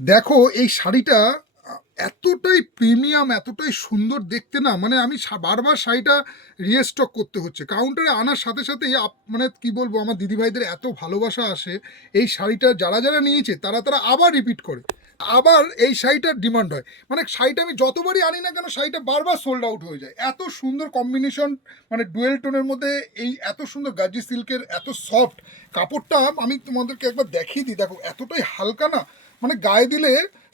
দেখো, এই শাড়িটা এতটাই প্রিমিয়াম এতটাই সুন্দর দেখতে না মানে আমি বারবার শাড়িটা রিস্টক করতে হচ্ছে। কাউন্টারে আনার সাথে আপ- মানে কি বলব, আমার দিদিভাইদের এত ভালোবাসা আসে, এই শাড়িটা যারা যারা নিয়েছে, তারা তারা আবার রিপিট করে। আবার এই শাড়িটার ডিমান্ড হয়। মানে শাড়িটা আমি যতবারই আনি না কেন, শাড়িটা বারবার সোল্ড আউট হয়ে যায়। এত সুন্দর কম্বিনেশন মানে ডুয়েল টোনের মধ্যে এই এত সুন্দর গাজি সিল্কের এত সফট কাপড়টা আমি তোমাদেরকে একবার দেখিয়ে দিই। দেখো, এতটাই হালকা না মানে গায়ে দিলে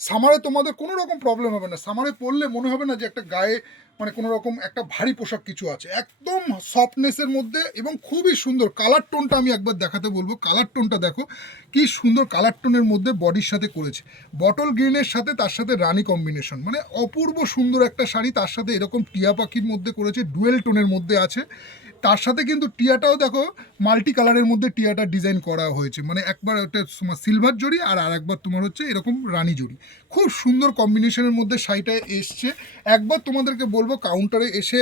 সামারে তোমাদের কোনো রকম প্রবলেম হবে না। সামারে পরলে মনে হবে না যে একটা গায়ে মানে কোনো রকম একটা ভারী পোশাক কিছু আছে। একদম সফটনেসের মধ্যে এবং খুবই সুন্দর কালার টোনটা আমি একবার দেখাতে বলব। কালার টোনটা দেখো, কি সুন্দর কালার টোনের মধ্যে বডির সাথে করেছে। বটল গ্রিনের সাথে তার সাথে রানি কম্বিনেশন মানে অপূর্ব সুন্দর একটা শাড়ি তার সাথে এরকম টিয়া পাখির মধ্যে করেছে ডুয়েল টোনের মধ্যে আছে। তার সাথে কিন্তু টিয়াটাও দেখো মাল্টি কালারের মধ্যে টিয়াটা ডিজাইন করা হয়েছে। মানে একবার একটা তোমার সিলভার জড়ি আর আরেকবার তোমার হচ্ছে এরকম রানী জড়ি। খুব সুন্দর কম্বিনেশনের মধ্যে শাড়িটা এসছে। একবার তোমাদেরকে বলব কাউন্টারে এসে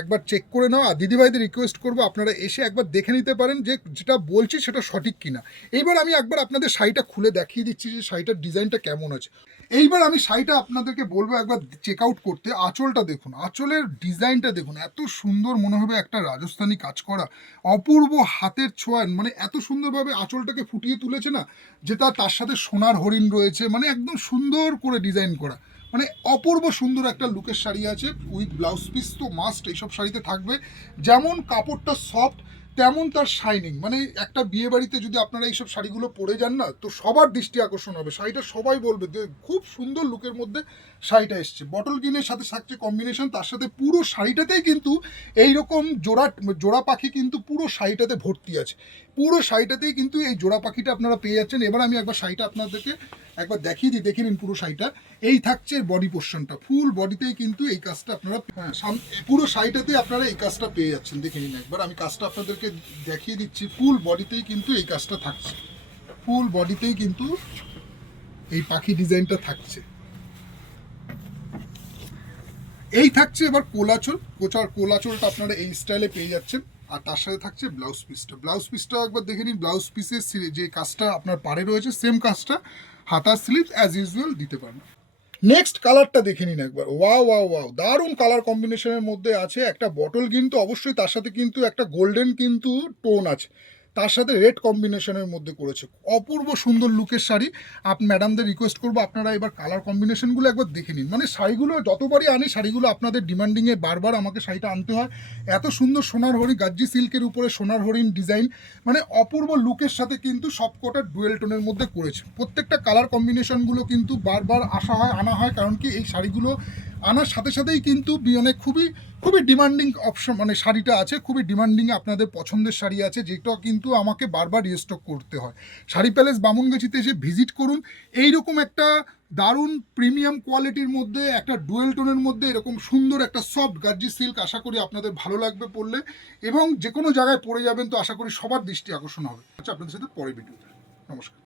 একবার চেক করে নাও। আর দিদিভাইদের রিকোয়েস্ট করব, আপনারা এসে একবার দেখে নিতে পারেন যে যেটা বলছি সেটা সঠিক কিনা। এইবার আমি একবার আপনাদের শাড়িটা খুলে দেখিয়ে দিচ্ছি যে শাড়িটার ডিজাইনটা কেমন আছে। এইবার আমি শাড়িটা আপনাদেরকে বলব একবার চেক আউট করতে। আঁচলটা দেখুন, আঁচলের ডিজাইনটা দেখুন। এত সুন্দর মনে হবে একটা রাজস্থানি কাজ করা। অপূর্ব হাতের ছোঁয়ান মানে এত সুন্দরভাবে আঁচলটাকে ফুটিয়ে তুলেছে না, যেটা তার সাথে সোনার হরিণ রয়েছে মানে একদম সুন্দর করে ডিজাইন করা। মানে অপূর্ব সুন্দর একটা লুকের শাড়ি আছে, উইথ ব্লাউজ পিস তো মাস্ট এইসব শাড়িতে থাকবে। যেমন কাপড়টা সফট তেমন তার শাইনিং মানে একটা বিয়ে বাড়িতে যদি আপনারা এইসব শাড়িগুলো পরে যান না, তো সবার দৃষ্টি আকর্ষণ হবে। শাড়িটা সবাই বলবে যে, খুব সুন্দর লুকের মধ্যে শাড়িটা এসছে। বটল গ্রিনের সাথে থাকছে কম্বিনেশন তার সাথে পুরো শাড়িটাতেই কিন্তু এইরকম জোড়া জোড়া পাখি কিন্তু পুরো শাড়িটাতে ভর্তি আছে। পুরো শাড়িটাতেই কিন্তু এই জোড়া পাখিটা আপনারা পেয়ে যাচ্ছেন। এবার আমি একবার শাড়িটা আপনাদেরকে একবার দেখিয়ে দিই, দেখে নিন পুরো শাড়িটা। এই থাকছে বডি পোর্শনটা ফুল বডিতেই কিন্তু এই কাজটা আপনারা হ্যাঁ পুরো শাড়িটাতেই আপনারা এই কাজটা পেয়ে যাচ্ছেন। দেখে নিন একবার। আমি কাজটা আপনাদেরকে দেখিয়ে দিচ্ছি। ফুল বডিতেই কিন্তু এই কাজটা থাকছে। ফুল বডিতেই কিন্তু এই পাখি ডিজাইনটা থাকছে। এই থাকছে এবার কোলাচল। কোচার কোলাচলটা আপনারা এই স্টাইলে পেয়ে যাচ্ছেন। আর তার সাথে থাকছে ব্লাউজ পিসটা ব্লাউজ পিসটা একবার দেখে নিন। ব্লাউজ পিসের যে কাজটা আপনার পাড়ে রয়েছে সেম কাজটা। হাতার স্লিপস অ্যাজ ইউজুয়াল দিতে পারেন নেক্সট কালারটা দেখে নিন একবার। ওয়াও ওয়া ওয়াও দারুণ কালার কম্বিনেশনের মধ্যে আছে একটা বটল কিন্তু অবশ্যই তার সাথে কিন্তু একটা গোল্ডেন কিন্তু টোন আছে। তার সাথে রেড কম্বিনেশনের মধ্যে করেছে। অপূর্ব সুন্দর লুকের শাড়ি। আপ ম্যাডামদের রিকোয়েস্ট করব, আপনারা এবার কালার কম্বিনেশনগুলো একবার দেখে নিন। মানে শাড়িগুলো যতবারই আনি, শাড়িগুলো আপনাদের ডিমান্ডিংয়ে বারবার আমাকে শাড়িটা আনতে হয়। এত সুন্দর সোনার হরিণ, গাজ্জি সিল্কের উপরে সোনার হরিণ ডিজাইন মানে অপূর্ব লুকের সাথে কিন্তু সবকটা ডুয়েল টোনের মধ্যে করেছে। প্রত্যেকটা কালার কম্বিনেশনগুলো কিন্তু বারবার আসা হয়, আনা হয়, কারণ কি এই শাড়িগুলো আনার সাথে সাথেই কিন্তু বিয়নে খুবই খুবই ডিমান্ডিং অপশন মানে শাড়িটা আছে, খুবই ডিমান্ডিং আপনাদের পছন্দের শাড়ি আছে যেটা কিন্তু আমাকে বারবার রিস্টক করতে হয়। শাড়ি প্যালেস বামুনগাছিতে এসে ভিজিট করুন। এইরকম একটা দারুণ প্রিমিয়াম কোয়ালিটির মধ্যে, একটা ডুয়েল টোনের মধ্যে, এরকম সুন্দর একটা সফট গার্জি সিল্ক আশা করি আপনাদের ভালো লাগবে পরলে। এবং যে কোনো জায়গায় পরে যাবেন, তো আশা করি সবার দৃষ্টি আকর্ষণ হবে। আচ্ছা আপনাদের সাথে পরে ভিডিওতে নমস্কার।